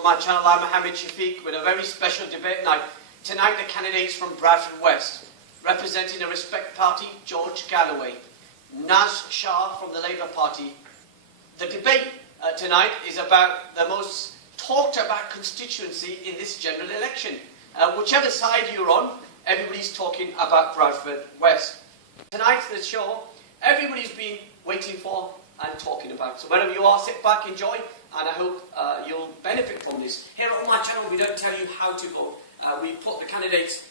On my channel, I'm Mohammed Shafiq with a very special debate night. Tonight, the candidates from Bradford West, representing the Respect Party, George Galloway, Naz Shah from the Labour Party. The debate tonight is about the most talked about constituency in this general election. Whichever side you're on, everybody's talking about Bradford West. Tonight's the show everybody's been waiting for and talking about. So wherever you are, sit back, enjoy, and I hope you'll benefit from this. Here on my channel, we don't tell you how to vote. We put the candidates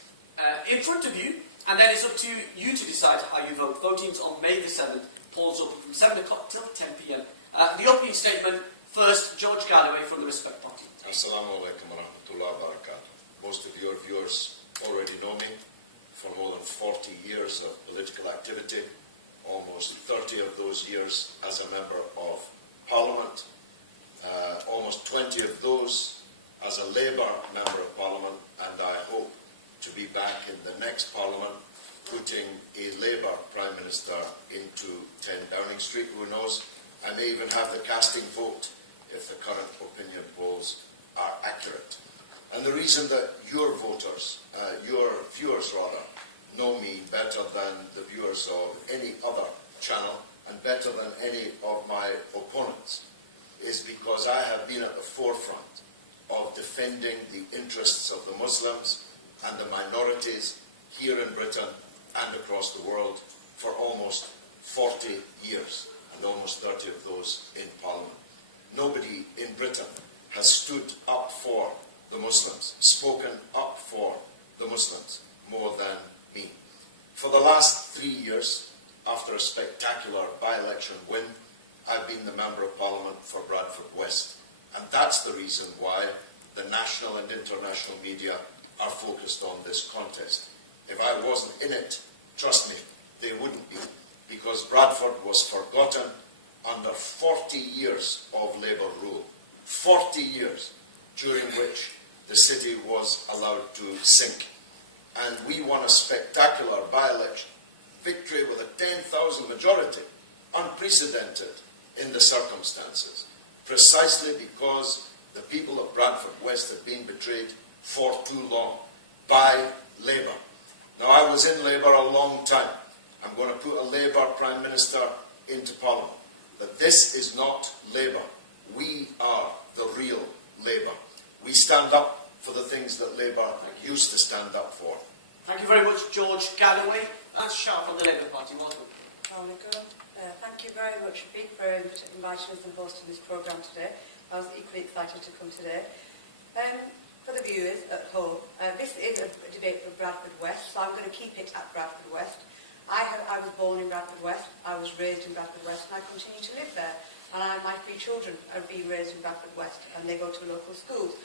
in front of you, and then it's up to you to decide how you vote. Voting's on May the 7th. Polls open from 7 o'clock till 10 p.m. The opening statement, first, George Galloway from the Respect Party. Assalamu alaikum wa rahmatullahi wa barakatuh. Most of your viewers already know me for more than 40 years of political activity, almost 30 of those years as a member of Parliament, almost 20 of those as a Labour Member of Parliament, and I hope to be back in the next Parliament putting a Labour Prime Minister into 10 Downing Street, who knows. I may even have the casting vote if the current opinion polls are accurate. And the reason that your voters, your viewers rather, know me better than the viewers of any other channel and better than any of my opponents is because I have been at the forefront of defending the interests of the Muslims and the minorities here in Britain and across the world for almost 40 years, and almost 30 of those in Parliament. Nobody in Britain has stood up for the Muslims, spoken up for the Muslims more than me. For the last 3 years, after a spectacular by-election win, I've been the Member of Parliament for Bradford West. And that's the reason why the national and international media are focused on this contest. If I wasn't in it, trust me, they wouldn't be, because Bradford was forgotten under 40 years of Labour rule. 40 years during which the city was allowed to sink. And we won a spectacular by-election victory with a 10,000 majority, unprecedented in the circumstances, precisely because the people of Bradford West had been betrayed for too long by Labour. Now, I was in Labour a long time. I'm going to put a Labour Prime Minister into Parliament. But this is not Labour. We are the real Labour. We stand up for the things that Labour used to stand up for. Thank you very much, George Galloway. That's Shah from the Labour Party. Welcome. Thank you very much, Shafiq, for inviting us and hosting this programme today. I was equally excited to come today. For the viewers at home, this is a debate for Bradford West, so I'm going to keep it at Bradford West. I was born in Bradford West, I was raised in Bradford West, and I continue to live there. And my 3 children are being raised in Bradford West, and they go to local schools.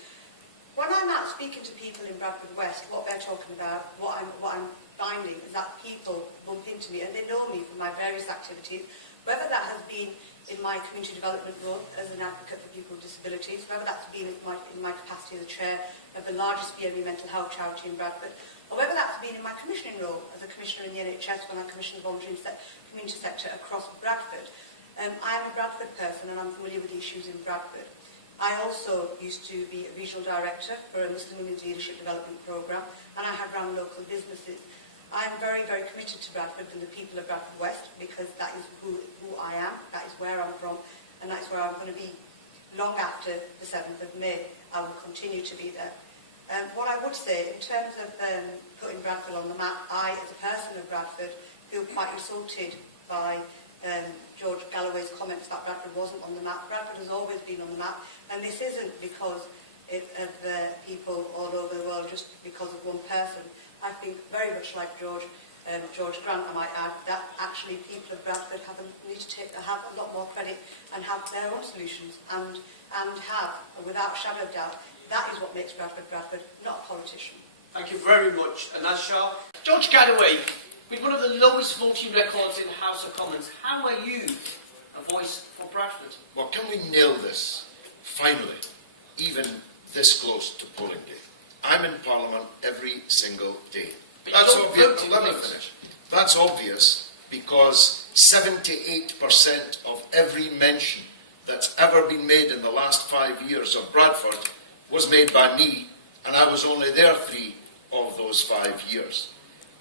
When I'm out speaking to people in Bradford West, what they're talking about, what I'm finding is that people bump into me, and they know me from my various activities, whether that has been in my community development role as an advocate for people with disabilities, whether that's been in my capacity as the chair of the largest BME mental health charity in Bradford, or whether that's been in my commissioning role as a commissioner in the NHS when I commission the voluntary community sector across Bradford. I am a Bradford person and I'm familiar with the issues in Bradford. I also used to be a regional director for a Muslim Women's Leadership Development Programme, and I have run local businesses. I am very, very committed to Bradford and the people of Bradford West because that is who I am, that is where I'm from, and that's where I'm going to be long after the 7th of May. I will continue to be there. What I would say, in terms of putting Bradford on the map, I, as a person of Bradford, feel quite insulted by George Galloway's comments that Bradford wasn't on the map. Bradford has always been on the map, and this isn't because of people all over the world, just because of one person. I think very much like George Grant, I might add, that actually people of Bradford need to have a lot more credit and have their own solutions, and have, without a shadow of doubt, that is what makes Bradford Bradford, not a politician. Thank you very much, Naz Shah. George Galloway, with one of the lowest voting records in the House of Commons, how are you a voice for Bradford? Well, can we nail this, finally, even this close to polling day? I'm in Parliament every single day. That's obvious. Let me finish. That's obvious because 78% of every mention that's ever been made in the last 5 years of Bradford was made by me, and I was only there 3 of those 5 years.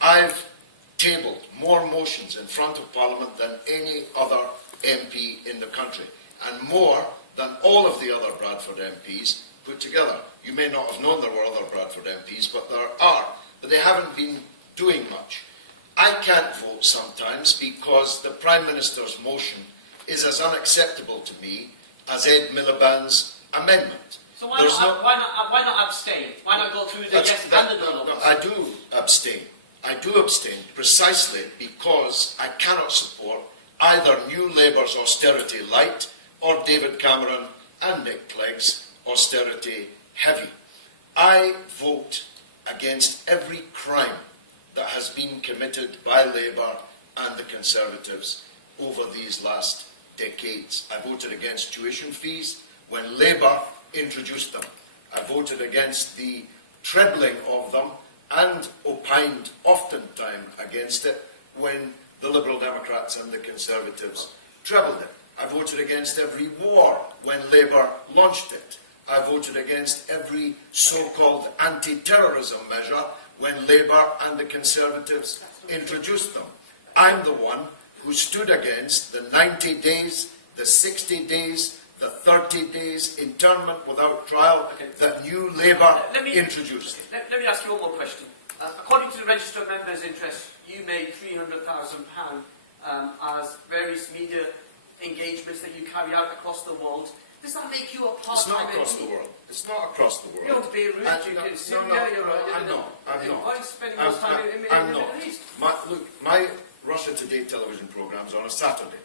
I've tabled more motions in front of Parliament than any other MP in the country, and more than all of the other Bradford MPs put together. You may not have known there were other Bradford MPs, but there are, but they haven't been doing much. I can't vote sometimes because the Prime Minister's motion is as unacceptable to me as Ed Miliband's amendment. So why not abstain? Why not go through the yes and the no? No, I do abstain. I do abstain precisely because I cannot support either New Labour's austerity light or David Cameron and Nick Clegg's austerity heavy. I vote against every crime that has been committed by Labour and the Conservatives over these last decades. I voted against tuition fees when Labour introduced them. I voted against the trebling of them and opined oftentimes against it when the Liberal Democrats and the Conservatives trebled it. I voted against every war when Labour launched it. I voted against every so-called anti-terrorism measure when Labour and the Conservatives introduced them. I'm the one who stood against the 90 days, the 60 days, the 30 days internment without trial that New Labour introduced. Let me ask you one more question. According to the Register of Members' Interest, you made £300,000 as various media engagements that you carry out across the world. Does that make you a part-time? It's not across the world. It's not across the world. You're in Beirut, you're in Syria, I'm not. Why are you spending most time in the Middle East? My Russia Today television programme is on a Saturday.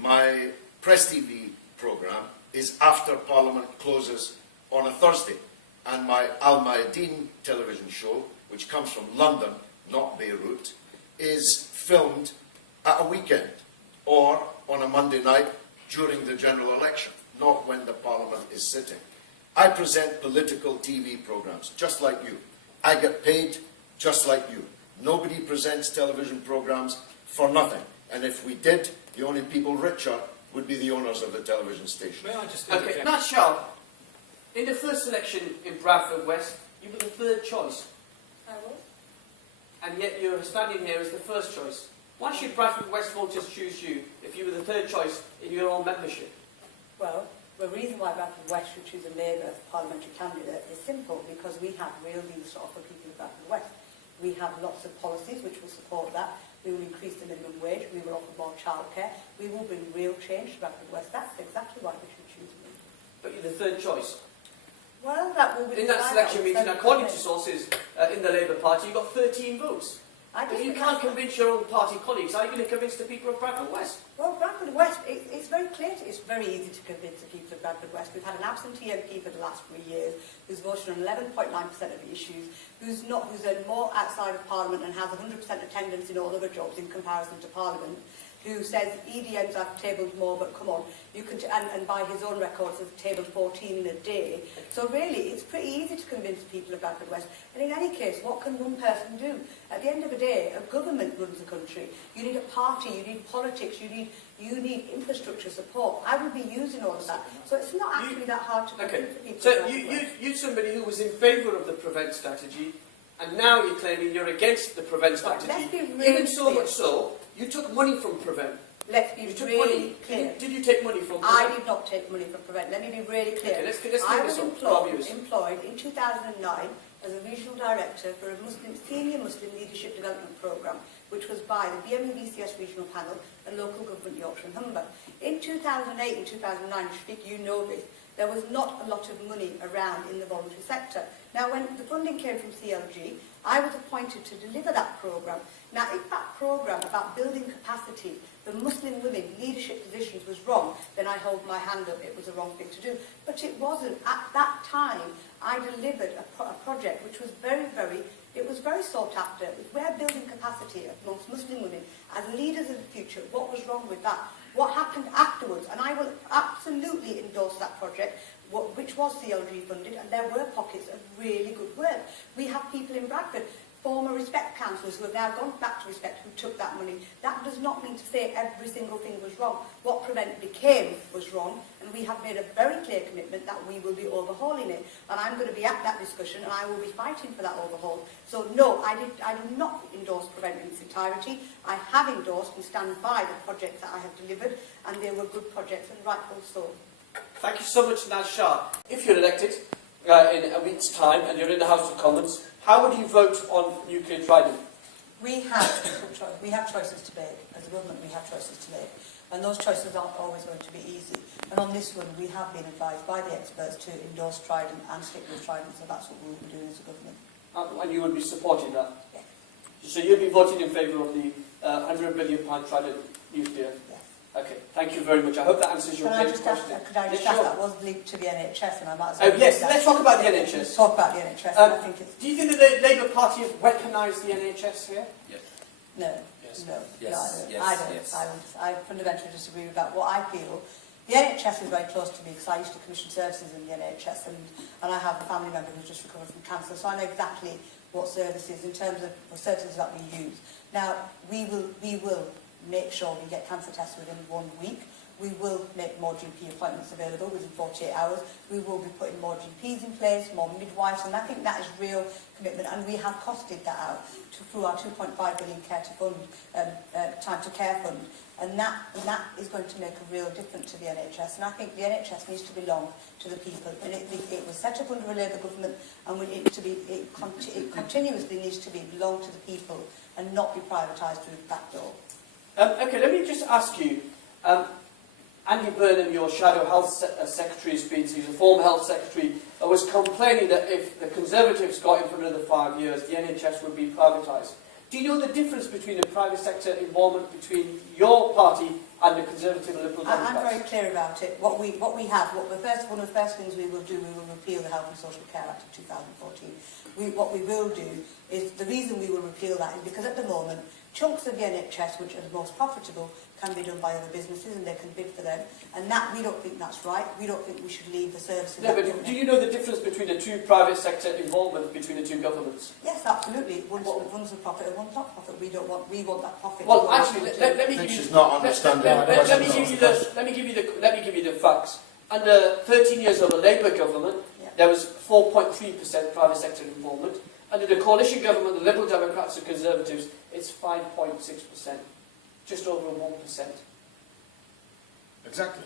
My Press TV programme is after Parliament closes on a Thursday. And my Al Mayadeen television show, which comes from London, not Beirut, is filmed at a weekend or on a Monday night during the general election, not when the Parliament is sitting. I present political TV programmes, just like you. I get paid just like you. Nobody presents television programmes for nothing. And if we did, the only people richer would be the owners of the television station. May I just Okay, Naz Shah, in the first election in Bradford West, you were the third choice. I was. And yet you're standing here as the first choice. Why should Bradford West voters choose you if you were the third choice in your own membership? Well, the reason why Bradford West should choose a Labour parliamentary candidate is simple, because we have real needs to offer people in Bradford West. We have lots of policies which will support that. We will increase the minimum wage. We will offer more childcare. We will bring real change to Bradford West. That's exactly why we should choose me. But you're the third choice. Well, that will be In that selection meeting, according to sources in the Labour Party, you got 13 votes. If you can't convince your own party colleagues, are you going to convince the people of Bradford West? Well, Bradford West, it's very clear, it's very easy to convince the people of Bradford West. We've had an absentee MP for the last 3 years who's voted on 11.9% of the issues, who's earned more outside of Parliament and has 100% attendance in all other jobs in comparison to Parliament, who says EDMs have tabled more, but come on, you can, and by his own records have tabled 14 in a day. So really, it's pretty easy to convince people of Bradford West. And in any case, what can one person do? At the end of the day, a government runs a country. You need a party, you need politics, you need infrastructure support. I will be using all of that. So it's not actually that hard to convince people. So you're somebody who was in favour of the Prevent strategy, and now you're claiming you're against the Prevent strategy. Let's be really Even so clear. much so, you took money from Prevent. Let's be really clear. Did you take money from I Prevent? did not take money from Prevent. Let me be really clear. Okay, let's I clear was this up. employed in 2009 as a regional director for a senior Muslim leadership development programme, which was by the BME BCS regional panel and local government Yorkshire and Humber. In 2008 and 2009, Shafiq, you know this, there was not a lot of money around in the voluntary sector. Now, when the funding came from CLG, I was appointed to deliver that programme. Now, if that programme about building capacity for Muslim women leadership positions was wrong, then I hold my hand up, it was the wrong thing to do. But it wasn't. At that time, I delivered a project which was very sought after. We're building capacity amongst Muslim women as leaders of the future. What was wrong with that? What happened afterwards? And I will absolutely endorse that project, which was CLG funded, and there were pockets of really good work. We have people in Bradford. former Respect councillors who have now gone back to Respect who took that money. That does not mean to say every single thing was wrong. What Prevent became was wrong, and we have made a very clear commitment that we will be overhauling it. And I'm going to be at that discussion, and I will be fighting for that overhaul. So no, I do not endorse Prevent in its entirety. I have endorsed and stand by the projects that I have delivered, and they were good projects, and rightful so. Thank you so much, Naz Shah. If you're elected in a week's time and you're in the House of Commons, how would you vote on nuclear Trident? We have choices to make. As a government, we have choices to make. And those choices aren't always going to be easy. And on this one, we have been advised by the experts to endorse Trident and stick with Trident, so that's what we'll be doing as a government. And you would be supporting that? Yeah. So you'd be voting in favour of the £100 billion Trident nuclear? Yes. Okay, thank you very much. I hope that answers your question. Could I just ask, that was linked to the NHS, and I might as well... well... Oh yes, let's talk about the NHS. Talk about the NHS, I think it's... Do you think that the Labour Party have weaponised the NHS here? Yes. No. Yes. No. Yes. No, I don't. Yes. I fundamentally disagree with that. What I feel... The NHS is very close to me because I used to commission services in the NHS, and I have a family member who's just recovered from cancer, so I know exactly what services, in terms of the services that we use. Now, we will make sure we get cancer tests within 1 week. We will make more GP appointments available within 48 hours. We will be putting more GPs in place, more midwives, and I think that is real commitment, and we have costed that out through our 2.5 billion Care to Fund, Time to Care Fund, and that is going to make a real difference to the NHS, and I think the NHS needs to belong to the people, and it was set up under a Labour government, and it continuously needs to belong to the people and not be privatised through the back door. Okay, let me just ask you, Andy Burnham, your Shadow Health Secretary, has been, he's a former Health Secretary, was complaining that if the Conservatives got in for another 5 years, the NHS would be privatised. Do you know the difference between the private sector involvement between your party and the Conservative and Liberal Democrats? I'm very clear about it. One of the first things we will do, we will repeal the Health and Social Care Act of 2014. What we will do is, the reason we will repeal that is because at the moment, chunks of the NHS, which are the most profitable, can be done by other businesses and they can bid for them. And that, we don't think that's right. We don't think we should leave the services... No, but do you know the difference between the two private sector involvement between the two governments? Yes, absolutely. One's a profit and one's not profit. We want that profit. Well, actually, let me give you... She's not understanding the question. Let me give you the facts. Under 13 years of a Labour government, there was 4.3% private sector involvement. Under the coalition government, the Liberal Democrats and Conservatives, it's 5.6%. Just over 1%. Exactly.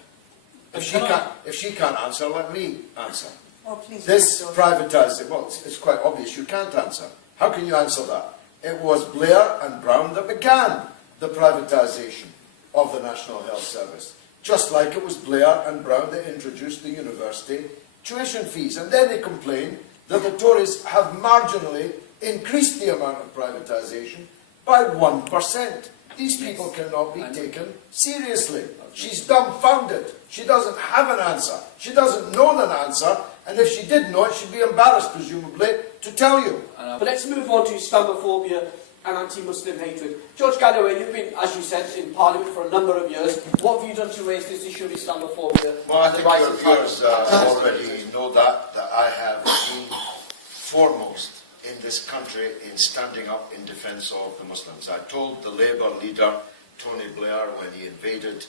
If she can't answer, let me answer. Oh, please. This privatising, well, it's quite obvious you can't answer. How can you answer that? It was Blair and Brown that began the privatisation of the National Health Service. Just like it was Blair and Brown that introduced the university tuition fees. And then they complained that the Tories have marginally increased the amount of privatisation by 1%. These people cannot be taken seriously. She's dumbfounded. She doesn't have an answer. She doesn't know an answer, and if she did know it, she'd be embarrassed, presumably, to tell you. But let's move on to Islamophobia and anti-Muslim hatred. George Galloway, you've been, as you said, in Parliament for a number of years. What have you done to raise this issue of Islamophobia? Well, I think your viewers already know that I have been foremost in this country in standing up in defence of the Muslims. I told the Labour leader, Tony Blair, when he invaded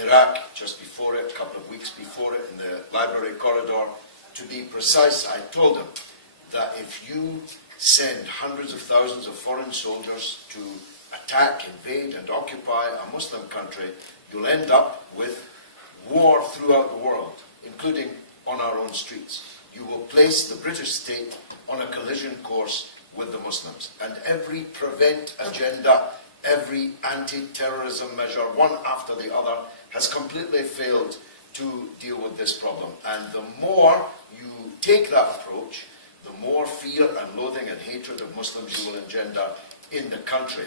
Iraq just before it, a couple of weeks before it, in the library corridor, to be precise, I told him that if you send hundreds of thousands of foreign soldiers to attack, invade and occupy a Muslim country, you'll end up with war throughout the world, including on our own streets. You will place the British state on a collision course with the Muslims. And every prevent agenda, every anti-terrorism measure, one after the other, has completely failed to deal with this problem. And the more you take that approach, the more fear and loathing and hatred of Muslims you will engender in the country.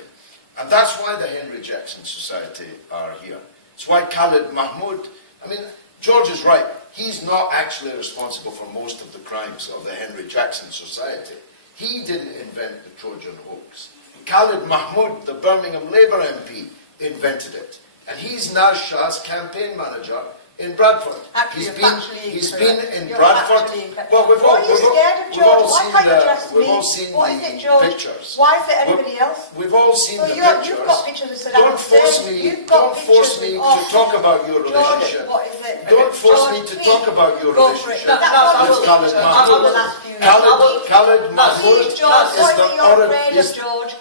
And that's why the Henry Jackson Society are here. It's why Khalid Mahmood, I mean, George is right. He's not actually responsible for most of the crimes of the Henry Jackson Society. He didn't invent the Trojan hoax. Khalid Mahmood, the Birmingham Labour MP, invented it. And he's Naz Shah's campaign manager in Bradford. Actually, He's been in You're Bradford. factually incorrect. Well, we've all, Why are you we've all, scared of we've George? all Why seen can't you the, address we've me? all seen What the is it, George? pictures. Why is it anybody else? We've all seen So the you've pictures. got pictures of Saddam Don't force Hussein. me. You've got Don't force pictures me of- to talk about your George, relationship. what is it? Don't force George, me to please, talk about your go for it. relationship That's what with you've Khalid done Mahmoud. over the last few years. Khalid Mahmoud Please, George, is what is the it you're afraid of, is George?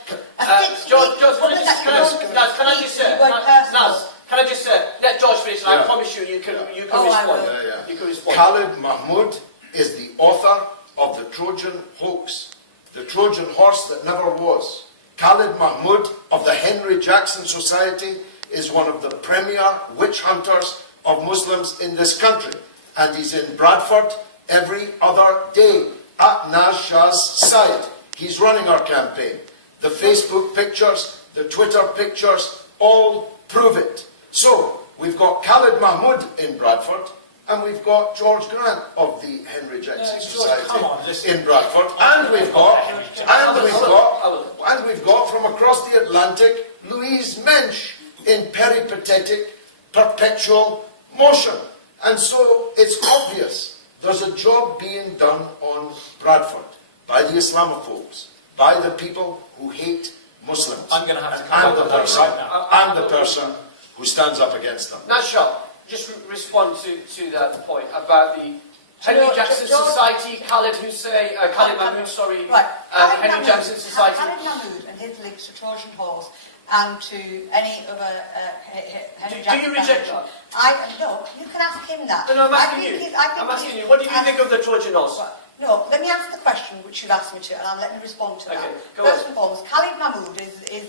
George, can I just say, Naz, can I just say, let George finish, and I Yeah. promise you, you can Oh, I respond. will. You can respond. Khalid Mahmoud is the author of the Trojan hoax, the Trojan horse that never was. Khalid Mahmoud of the Henry Jackson Society is one of the premier witch hunters of Muslims in this country. And he's in Bradford every other day at Naz Shah's side. He's running our campaign. The Facebook pictures, the Twitter pictures, all prove it. So, we've got Khalid Mahmoud in Bradford, and we've got George Grant of the Henry Jackson George, Society come on, listen. in Bradford, and we've got from across the Atlantic Louise Mensch in peripatetic, perpetual motion. And so it's obvious there's a job being done on Bradford by the Islamophobes, by the people who hate Muslims. I'm going to have to I'm come the back on person, right now. I'm the person who stands up against them. Nasha, just respond to that point about the Henry Jackson George- Society, Khalid Mahmoud, sorry, Right. Henry Mahmoud, Jackson Society. Khalid Mahmoud and his links to Trojan horse and to any other Henry Do Jackson. you reject that? No, you can ask him that. No, I'm I asking think you. he's- I think I'm asking he's- you. What do you think of the Trojan horse? No, let me answer the question which you've asked me to, and I'll let me respond to that. Okay, go First on. and foremost, Khalid Mahmoud is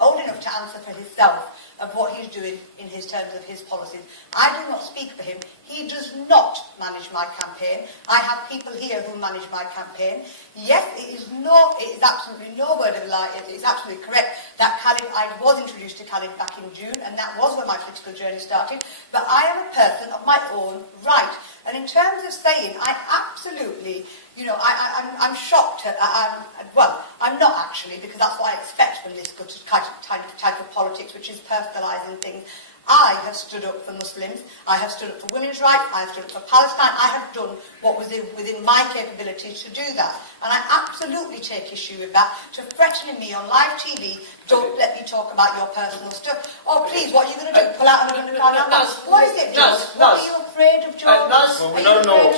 old enough to answer for himself of what he's doing in his terms of his policies. I do not speak for him. He does not manage my campaign. I have people here who manage my campaign. Yes, it is absolutely no word of a lie. It is absolutely correct that I was introduced to Khalid back in June, and that was where my political journey started. But I am a person of my own right. And in terms of saying, I absolutely, I'm shocked. I'm not actually, because that's what I expect from this type of politics, which is personalising things. I have stood up for Muslims, I have stood up for women's rights, I have stood up for Palestine, I have done what was within my capabilities to do that. And I absolutely take issue with that, to threatening me on live TV, don't let me talk about your personal stuff. Oh please, what are you going to do? Pull out an £100 number? What is it, George? What are you afraid of, George? Well, we don't know.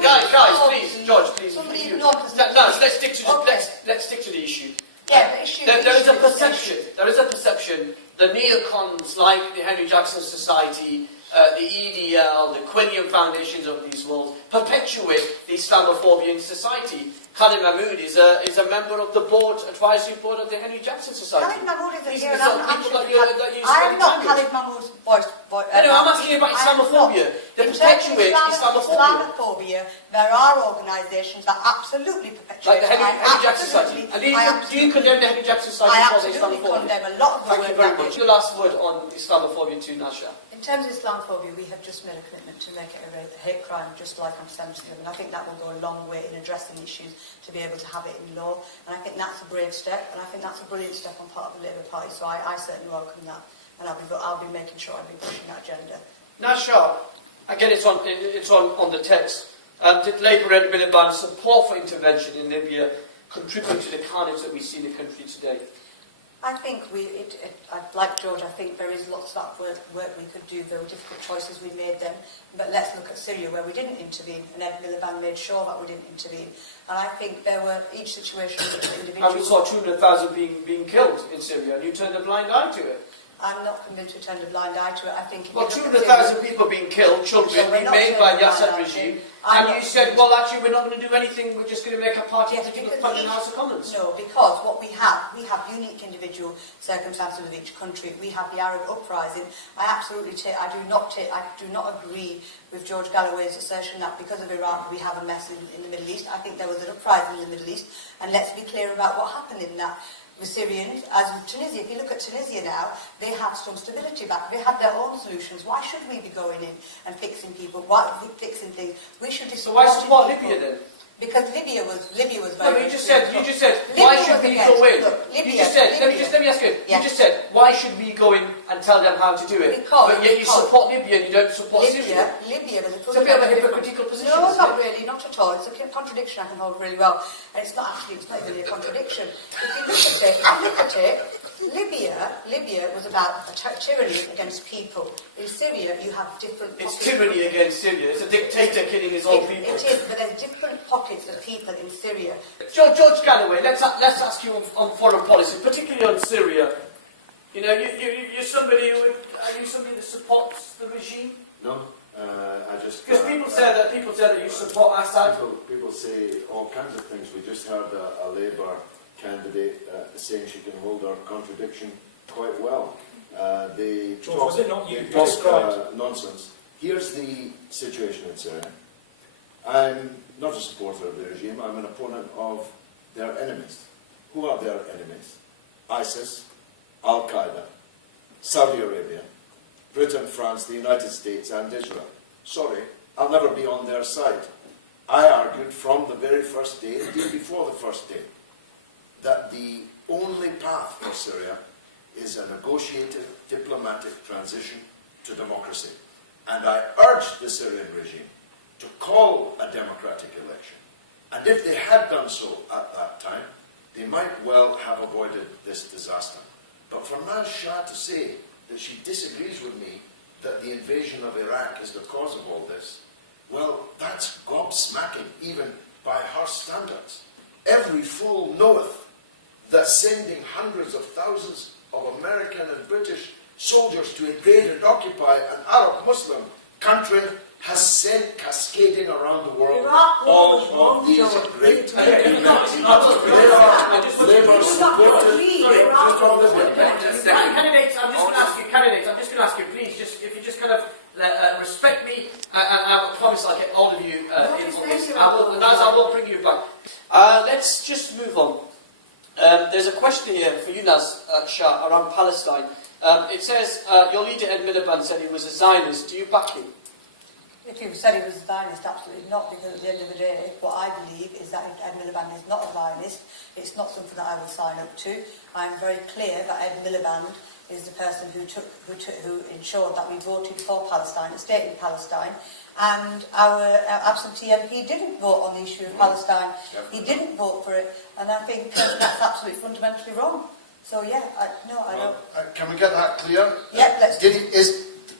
Guys, please, George, please. Somebody you. ignored us. Naz, let's stick to the, Okay. let's stick to the issue. Yeah, the issue... There is a the perception. issue. There is a perception. The neocons like the Henry Jackson Society, the EDL, the Quilliam Foundations of these worlds perpetuate the Islamophobia in society. Khalid Mahmoud is a member of the advisory board of the Henry Jackson Society. Khalid Mahmoud isn't These here, and are I'm people actually... that you I am spend not time with. Khalid Mahmoud's voice. No, I'm asking you about Islamophobia. They In terms of perpetuate Islamophobia. Islamophobia, there are organisations that absolutely perpetuate Like the Henry Jackson absolutely- Society. And do you condemn the Henry Jackson Society I for the absolutely Islamophobia? condemn a lot of the Thank you work very that much. they- Your last word on Islamophobia to Nasha. In terms of Islamophobia, we have just made a commitment to make it a hate crime, just like anti-Semitism, and I think that will go a long way in addressing issues to be able to have it in law. And I think that's a brave step, and I think that's a brilliant step on part of the Labour Party. So I certainly welcome that, and I'll be making sure I'll be pushing that agenda. Nasha, again, it's on the text. Did Labour and Miliband support for intervention in Libya contribute to the carnage that we see in the country today? I think like George, I think there is lots of work we could do. There were difficult choices, we made them. But let's look at Syria, where we didn't intervene, and Ed Miliband made sure that we didn't intervene. And I think there were each situation was individual. And we saw 200,000 being killed in Syria, and you turned a blind eye to it. I'm not convinced we turned a blind eye to it. I think... Well, 200,000 people being killed, children So we're being not made by the turning a Assad blind eye regime, to it. I'm and not you said, convinced. well, actually, we're not going to do anything, we're just going to make a party Yes, to the because front in the House of Commons. No, because what we have unique individual circumstances of each country. We have the Arab uprising. I do not agree with George Galloway's assertion that because of Iraq we have a mess in the Middle East. I think there was an uprising in the Middle East, and let's be clear about what happened in that. The Syrians, as with Tunisia, if you look at Tunisia now, they have some stability back. They have their own solutions. Why should we be going in and fixing people? Why fixing things? We should be So why support supporting Libya people. then? Because Libya was very... No, but you just said, Libya why should was we against- go in? Look, Libya, You just said, let me ask you, Yeah. you just said, why should we go in and tell them how to do it? Because- but yet you support Libya and you don't support Syria. Libya was a It's a bit of a fundamentally hypocritical position, No, isn't not it? really, not at all. It's a contradiction I can hold really well. And it's not really a contradiction. If you look at it, Libya was about a tyranny against people. In Syria, you have different It's pockets. tyranny against Syria. It's a dictator killing his own people. It is, but there's different pockets of people in Syria. George Galloway, let's ask you on foreign policy, particularly on Syria. You know, you're somebody are you somebody that supports the regime? No, I just... Because people say that you support Assad. People say all kinds of things. We just heard a Labour candidate saying she can hold her contradiction quite well. They George, talk, was it not you they who talk, described? nonsense. Here's the situation in Syria. I'm not a supporter of the regime. I'm an opponent of their enemies. Who are their enemies? ISIS, Al-Qaeda, Saudi Arabia, Britain, France, the United States and Israel. Sorry, I'll never be on their side. I argued from the very first day, indeed before the first day, that the only path for Syria is a negotiated diplomatic transition to democracy. And I urged the Syrian regime to call a democratic election. And if they had done so at that time, they might well have avoided this disaster. But for Naz Shah to say that she disagrees with me that the invasion of Iraq is the cause of all this, well, that's gobsmacking, even by her standards. Every fool knoweth that sending hundreds of thousands of American and British soldiers to invade and occupy an Arab Muslim country has sent cascading around the world all of these great events. Labour supported... Candidates, I'm just going to ask you, please, if you just kind of respect me, and I promise I'll get all of you in on this. I will bring you back. Let's just move on. There's a question here for you, Naz Shah, around Palestine. It says, your leader Ed Miliband said he was a Zionist. Do you back him? If you said he was a Zionist, absolutely not, because at the end of the day, what I believe is that Ed Miliband is not a Zionist. It's not something that I will sign up to. I'm very clear that Ed Miliband is the person who ensured that we voted for Palestine, a state in Palestine, and our absentee MP didn't vote on the issue of Palestine. He didn't vote for it, and I think that's absolutely fundamentally wrong. So yeah, I don't. Can we get that clear? Yeah, let's.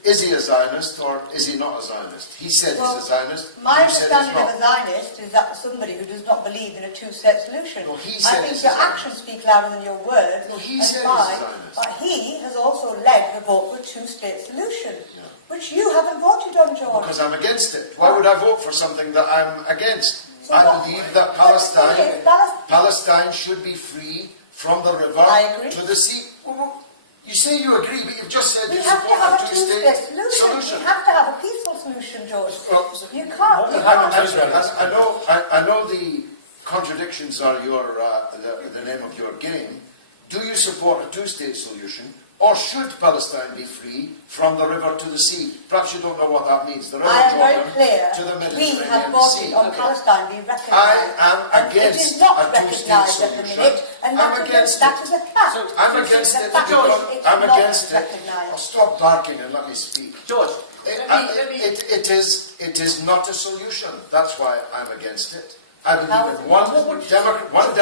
Is he a Zionist or is he not a Zionist? He said he's a Zionist. My You said understanding he's of not. a Zionist is that somebody who does not believe in a two-state solution. No, he I said think he's your a Zionist. actions speak louder than your words. No, he and said he's a fine, Zionist. but he has also led the vote for a two-state solution, Yeah. which you haven't voted on, George. Because I'm against it. Why would I vote for something that I'm against? So I what- believe that Palestine should be free from the river I agree. to the sea. Well, you say you agree, but you've just said We you have to support have a a two-state two-state solution. We have to have a peaceful solution, George. Well, You can't. I know the contradictions are the name of your game. Do you support a two-state solution, or should Palestine be free from the river to the sea? Perhaps you don't know what that means. The river I am very Jordan clear. to the We have Mediterranean voted Sea. on Palestine being recognised. I am And against it is not a two-state recognised at the solution. minute, and I'm that against is a fact. So, I'm against The it. fact Because is it's I'm not against it. recognised. Oh, stop barking and let me speak. George, It is not a solution. That's why I'm against it. I believe How- in one democratic what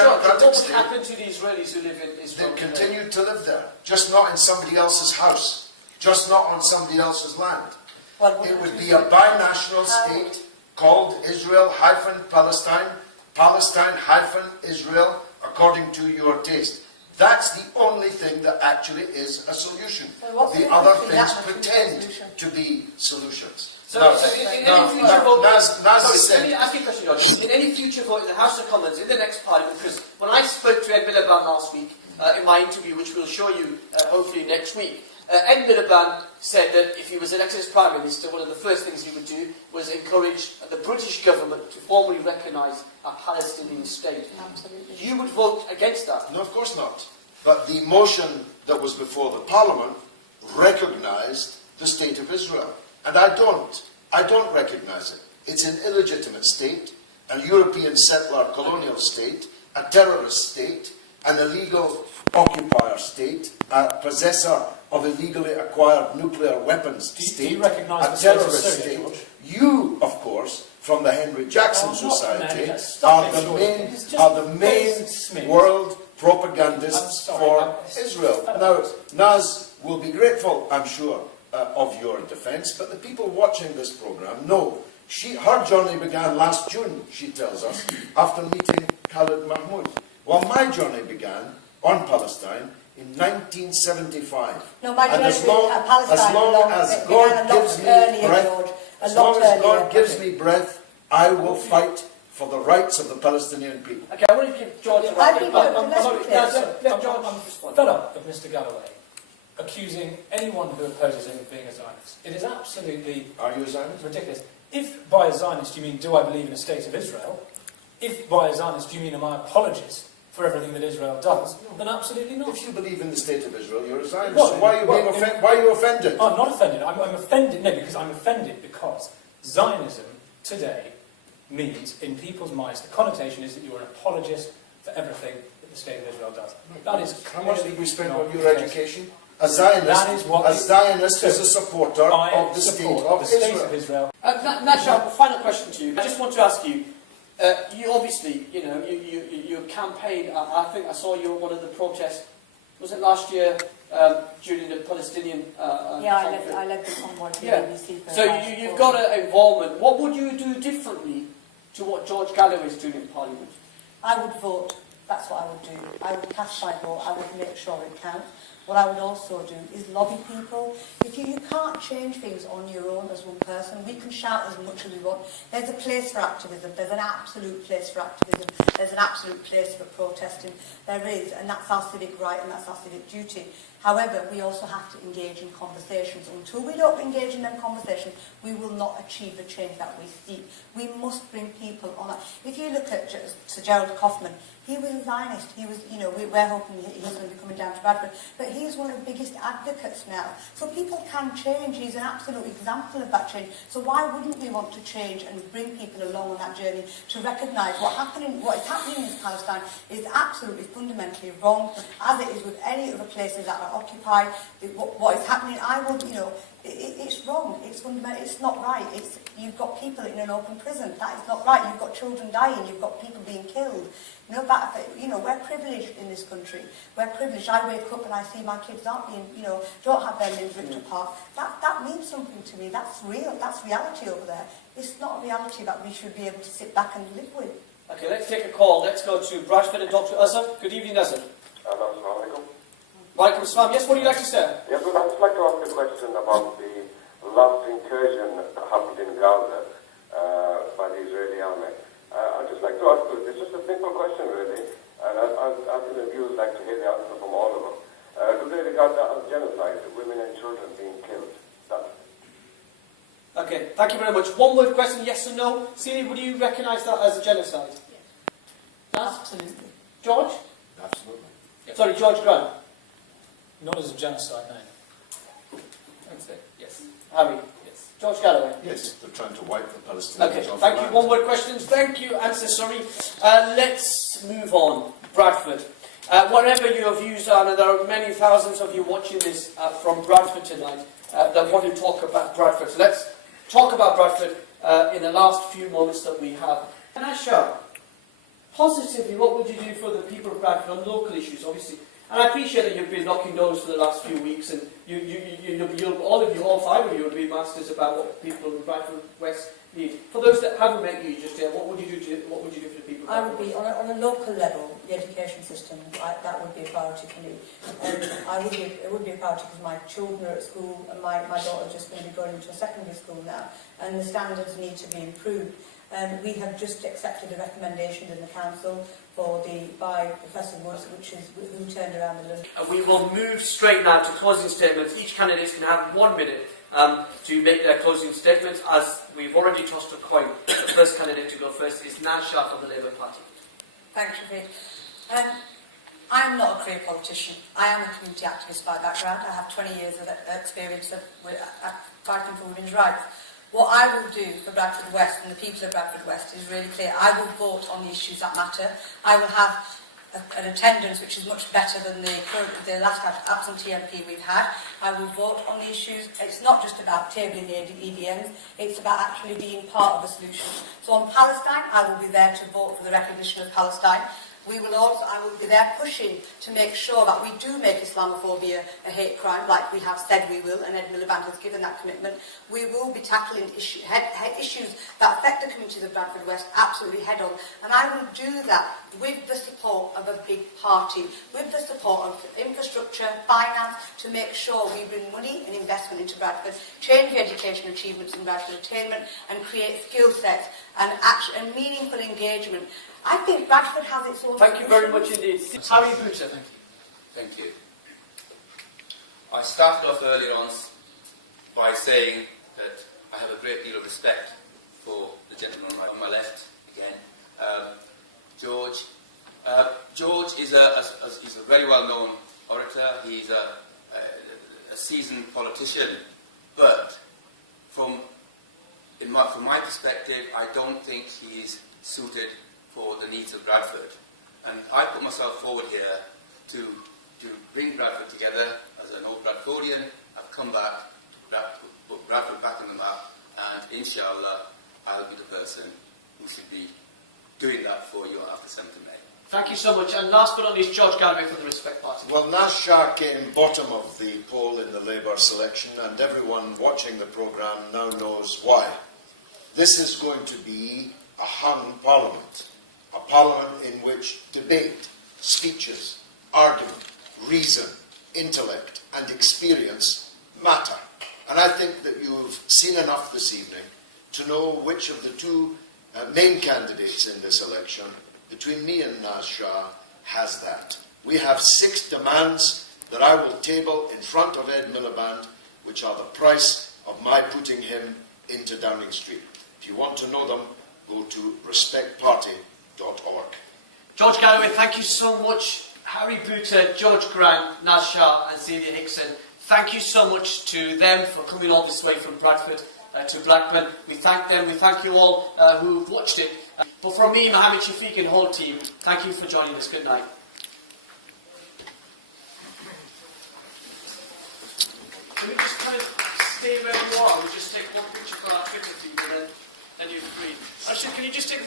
would state. happen to the Israelis who live in Israel? They continue to live there, just not in somebody else's house, just not on somebody else's land. Well, It would be a binational state called Israel-Palestine, Palestine-Israel, according to your taste. That's the only thing that actually is a solution. So what's The the other difference things between that and a pretend solution? to be solutions. So Now, in now, any future vote, Naz sorry, said- let me ask you a question, George. In any future vote in the House of Commons, in the next Parliament, because when I spoke to Ed Miliband last week, in my interview, which we'll show you hopefully next week, Ed Miliband said that if he was elected as Prime Minister, one of the first things he would do was encourage the British government to formally recognise a Palestinian state. Absolutely. You would vote against that? No, of course not. But the motion that was before the Parliament recognised the state of Israel. And I don't recognise it. It's an illegitimate state. a European settler colonial state, a terrorist state, an illegal occupier state, a possessor of illegally acquired nuclear weapons state, do you recognise a the state of terrorist Syria, state. George? You, of course, from the Henry Jackson Oh, not Society, Henry, stop it, George. It's just are the main basic Smith. world I'm propagandists sorry, for I'm- Israel. Now, Naz will be grateful, I'm sure, of your defence, but the people watching this programme know her journey began last June, she tells us, after meeting Khalid Mahmoud. Well, my journey began on Palestine in 1975. No, my and as journey long with Palestine as, long belongs- as it God began a lot gives me earlier, breath, George, a as lot long as God earlier. gives me breath, I will fight for the rights of the Palestinian people. Okay, I want to give George a I round think of that- applause. let's Sorry, be no, clear. let George respond. fed up of Mr. Galloway accusing anyone who opposes him of being a Zionist. It is absolutely Are you a Zionist? ridiculous. If by a Zionist you mean, do I believe in a state of Israel? If by a Zionist you mean, am I apologist for everything that Israel does? Then absolutely not. If you believe in the state of Israel, you're a Zionist. Well, So why are you well, being why are you offended? I'm not offended. I'm offended. No, because I'm offended because Zionism today means, in people's minds, the connotation is that you're an apologist for everything that the state of Israel does. That is How much clearly did we spend not on your the case. education? A Zionist, That is what a the- Zionist is a supporter I of the state support of the state Israel. of Israel. Nasha, final question to you. I just want to ask you, you obviously, you campaigned, I think I saw you at one of the protests, was it last year, during the Palestinian Yeah, conflict? I led the convoy to Yeah. the BBC. for So the last you've 4 got years. an involvement. What would you do differently to what George Galloway is doing in Parliament? I would vote. That's what I would do. I would cast my vote. I would make sure it counts. What I would also do is lobby people. If you can't change things on your own as one person, we can shout as much as we want. There's a place for activism. There's an absolute place for activism. There's an absolute place for protesting. There is, and that's our civic right and that's our civic duty. However, we also have to engage in conversations. Until we don't engage in them conversations, we will not achieve the change that we seek. We must bring people on. If you look at Sir Gerald Kaufman, he was a Zionist. He was, we're hoping he's going to be coming down to Bradford, but he's one of the biggest advocates now. So people can change. He's an absolute example of that change. So why wouldn't we want to change and bring people along on that journey to recognise what is happening in Palestine is absolutely fundamentally wrong, as it is with any other places that are occupied. What is happening, it's wrong. It's fundamental. It's not right. You've got people in an open prison. That is not right. You've got children dying. You've got people being killed. We're privileged in this country. We're privileged. I wake up and I see my kids aren't being, don't have their limbs ripped apart. That means something to me. That's real. That's reality over there. It's not a reality that we should be able to sit back and live with. Okay, let's take a call. Let's go to Bradford and Dr. Azhar. Good evening, Azhar. Assalamu alaikum. Walaikum assalam. Yes, what would you like to say? Yes, well, I'd like to ask a question about the last incursion that happened in Gaza by the Israeli army. I'd just like to ask you, it's just a simple question really, and I think the viewers like to hear the answer from all of them. Do they regard that as genocide, women and children being killed? Okay, thank you very much. One word question, yes or no. Celia, would you recognise that as a genocide? Yes. Absolutely. George? Absolutely. Sorry, George Grant. Not as a genocide, no. That's it. Yes. Harry. Yes. George Galloway. Yes, they're trying to wipe the Palestinians Okay, off thank the you. land. One word questions. Thank you, answer, sorry. Let's move on. Bradford. Whatever your views are, and there are many thousands of you watching this from Bradford tonight that want to talk about Bradford. So let's talk about Bradford in the last few moments that we have. Nasha, positively, what would you do for the people of Bradford on local issues, obviously? And I appreciate that you've been knocking doors for the last few weeks, and all five of you, will be masters about what people in Bradford West need. For those that haven't met you just yet, what would you do for the people? I would be, on a local level, the education system, that would be a priority for me. It would be a priority because my children are at school and my daughter's just going to be going into a secondary school now, and the standards need to be improved. We have just accepted a recommendation in the council by Professor Woods, who turned around the list. We will move straight now to closing statements. Each candidate can have 1 minute to make their closing statements. As we've already tossed a coin, the first candidate to go first is Naz Shah from the Labour Party. Thanks, Ravid. I'm not a career politician. I am a community activist by background. I have 20 years of experience of fighting for women's rights. What I will do for Bradford West and the people of Bradford West is really clear. I will vote on the issues that matter. I will have an attendance which is much better than the last absentee MP we've had. I will vote on the issues. It's not just about tabling the EDMs, it's about actually being part of the solution. So on Palestine, I will be there to vote for the recognition of Palestine. I will be there pushing to make sure that we do make Islamophobia a hate crime, like we have said we will, and Ed Miliband has given that commitment. We will be tackling issues that affect the communities of Bradford West absolutely head on. And I will do that with the support of a big party, with the support of infrastructure, finance, to make sure we bring money and investment into Bradford, change the education achievements in Bradford attainment, and create skill sets and meaningful engagement. I think Bradford has its own... Thank you very much indeed. Harry Booter, thank you. Thank you. I started off earlier on by saying that I have a great deal of respect for the gentleman right on my left, again, George. George is a very well-known orator. He's a seasoned politician, but from my perspective, I don't think he is suited for the needs of Bradford. And I put myself forward here to bring Bradford together as an old Bradfordian. I've come back, put Bradford back on the map, and inshallah, I'll be the person who should be doing that for you after 7th of May. Thank you so much. And last but not least, George Galloway from the Respect Party. Well, Naz Shah came bottom of the poll in the Labour selection, and everyone watching the programme now knows why. This is going to be a hung parliament. A parliament in which debate, speeches, argument, reason, intellect and experience matter. And I think that you've seen enough this evening to know which of the two main candidates in this election, between me and Naz Shah, has that. We have 6 demands that I will table in front of Ed Miliband, which are the price of my putting him into Downing Street. If you want to know them, go to respectparty.org. George Galloway, thank you so much. Harry Booter, George Grant, Naz Shah and Celia Hickson, thank you so much to them for coming all this way from Bradford to Blackburn. We thank them, we thank you all who've watched it. But from me, Mohammed Shafiq and the whole team, thank you for joining us. Good night. Can we just kind of stay where you are? We'll just take one picture for our Twitter feed and then you're free. Actually, can you just take